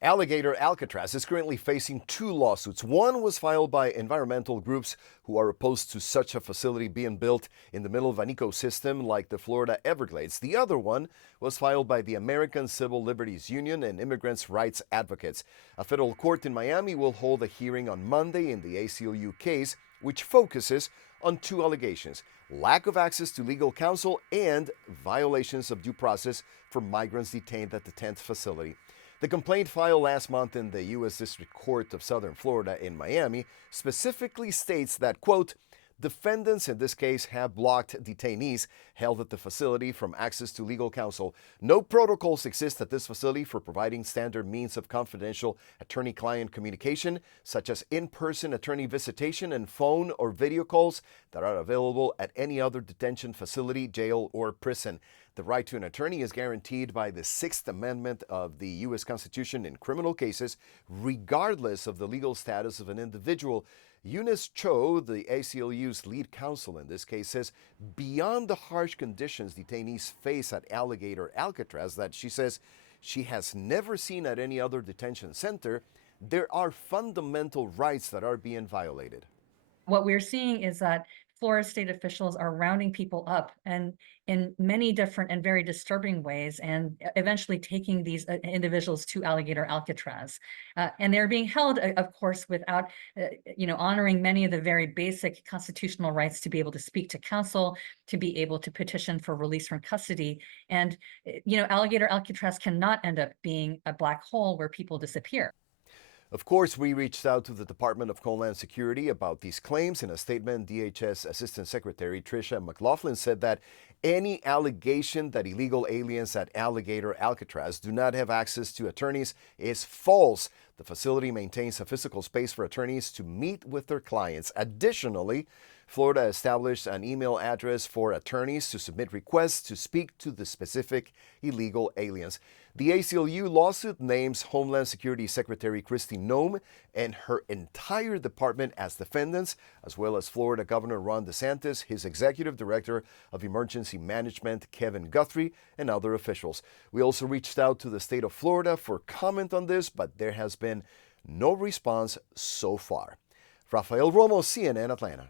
Alligator Alcatraz is currently facing two lawsuits. One was filed by environmental groups who are opposed to such a facility being built in the middle of an ecosystem like the Florida Everglades. The other one was filed by the American Civil Liberties Union and immigrants' rights advocates. A federal court in Miami will hold a hearing on Monday in the ACLU case, which focuses on two allegations: lack of access to legal counsel and violations of due process for migrants detained at the tent facility. The complaint filed last month in the U.S. District Court of Southern Florida in Miami specifically states that, quote, defendants in this case have blocked detainees held at the facility from access to legal counsel. No protocols exist at this facility for providing standard means of confidential attorney-client communication, such as in-person attorney visitation and phone or video calls that are available at any other detention facility, jail, or prison. The right to an attorney is guaranteed by the Sixth Amendment of the U.S. Constitution in criminal cases, regardless of the legal status of an individual. Eunice Cho, the ACLU's lead counsel in this case, says beyond the harsh conditions detainees face at Alligator Alcatraz that she says she has never seen at any other detention center, there are fundamental rights that are being violated. What we're seeing is that Florida state officials are rounding people up and in many different and very disturbing ways, and eventually taking these individuals to Alligator Alcatraz. And they're being held, of course, without, honoring many of the very basic constitutional rights to be able to speak to counsel, to be able to petition for release from custody. And, Alligator Alcatraz cannot end up being a black hole where people disappear. Of course, we reached out to the Department of Homeland Security about these claims. In a statement, DHS Assistant Secretary Tricia McLaughlin said that any allegation that illegal aliens at Alligator Alcatraz do not have access to attorneys is false. The facility maintains a physical space for attorneys to meet with their clients. Additionally, Florida established an email address for attorneys to submit requests to speak to the specific illegal aliens. The ACLU lawsuit names Homeland Security Secretary Kristi Noem and her entire department as defendants, as well as Florida Governor Ron DeSantis, his executive director of emergency management, Kevin Guthrie, and other officials. We also reached out to the state of Florida for comment on this, but there has been no response so far. Rafael Romo, CNN, Atlanta.